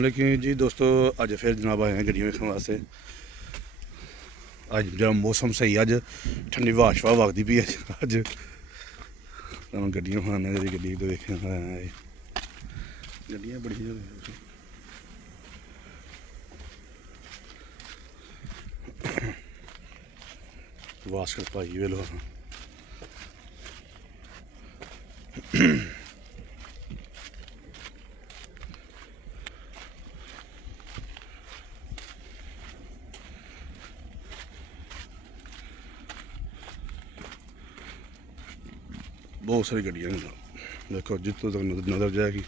लेकिन जी दोस्तों अज फिर जनाब आए हैं गड्डियां वेखने वास्ते। अज जो मौसम सही अज ठंडी हवा शवा वगदी पई अज गड्डियां खाने गड्डी तो वेखने गड्डियां बड़ी वास्कर भाई वेलो बहुत सारी गड्डियां देखो जितों तक नजर जाएगी